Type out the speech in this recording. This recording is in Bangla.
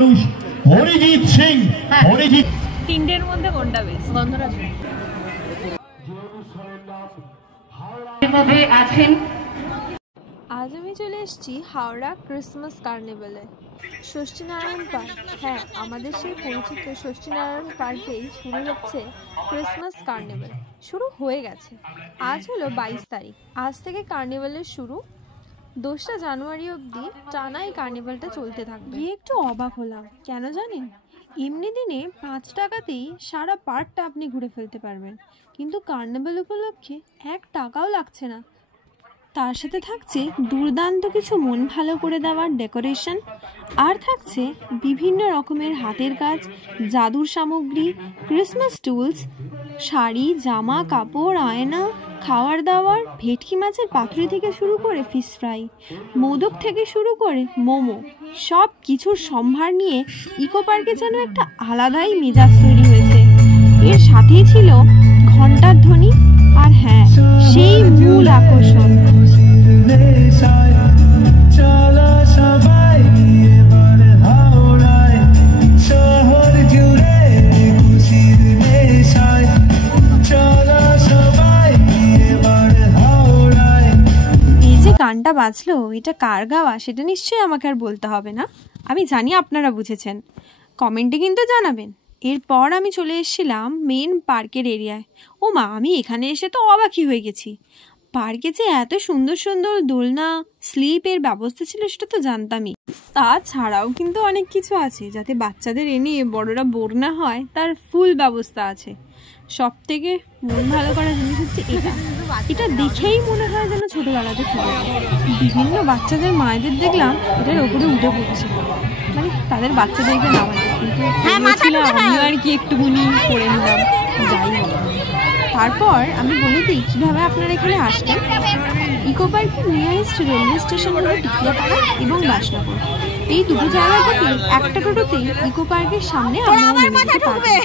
অরিজিৎ সিং অরিজিৎ তিনটের মধ্যে কোনটা বেশ গন্ধরাজ আজ আমি চলে এসেছি হাওড়া ক্রিসমাস কার্নিভালে। ষষ্ঠীনারায়ণ পার্ক, হ্যাঁ আমাদের সেই পরিচিত ষষ্ঠীনারায়ণ পার্কেই শুরু হচ্ছে ক্রিসমাস কার্নিভাল। শুরু হয়ে গেছে, আজ হলো 22 তারিখ। আজ থেকে কার্নিভালের শুরু, 2রা জানুয়ারি অবধি টানা এই কার্নিভালটা চলতে থাকবে। গিয়ে একটু অবাক হলাম, কেন জানেন? এমনি দিনে 5 টাকাতেই সারা পার্কটা আপনি ঘুরে ফেলতে পারবেন, কিন্তু কার্নিভাল উপলক্ষে 1 টাকাও লাগছে না। তার সাথে থাকছে দুর্দান্ত কিছু মন ভালো করে দেওয়ার ডেকোরেশন, আর থাকছে বিভিন্ন রকমের হাতের কাজ, জাদুর সামগ্রী, ক্রিসমাস টুলস, শাড়ি, জামা কাপড়, আয়না, খাওয়ার দাওয়ার, ভেটকি মাছের পাতুরি থেকে শুরু করে ফিশ ফ্রাই, মোদক থেকে শুরু করে মোমো, সব কিছুর সম্ভার নিয়ে ইকো পার্কে যেন একটা আলাদাই মেজাজ তৈরি হয়েছে। এর সাথেই ছিল ঘন্টার ধ্বনি, আর হ্যাঁ সেই মূল আকর্ষণ। গানটা বাজলো, এটা কার গাওয়া সেটা নিশ্চয়ই আমাকে আর বলতে হবে না, আমি জানি আপনারা বুঝেছেন। কমেন্টে কিন্তু জানাবেন। এরপর আমি চলে এসেছিলাম মেন পার্কের এরিয়ায়। ও মা, আমি এখানে এসে তো অবাকই হয়ে গেছি। পার্কে যে এত সুন্দর সুন্দর দোলনা, স্লিপের ব্যবস্থা ছিল সেটা তো জানতামই। তাছাড়াও কিন্তু অনেক কিছু আছে যাতে বাচ্চাদের এনে বড়রা বোর না হয়, তার ফুল ব্যবস্থা আছে। সব থেকে মন ভালো করার জিনিস হচ্ছে এটা দেখেই মনে হয় যেন ছোটবেলাতে ফিরে যায়। বিভিন্ন বাচ্চাদের মায়েদের দেখলাম এটার ওপরে উঠে পড়ছে, মানে তাদের বাচ্চাদেরকে নামাতে, কিন্তু আমি আর কি একটুখানি করে নিলাম। যাই হোক, তারপর আমি বলে দিই কীভাবে আপনারা এখানে আসবেন। ইকো পার্কের নিয়ারেস্ট রেলওয়ে স্টেশন হলো টিকিয়াপাড়া এবং দাসনগর। এই দুটো জায়গা থেকে একটা টোটোতেই ইকো পার্কের সামনে আপনারা নেমে যেতে পারবেন।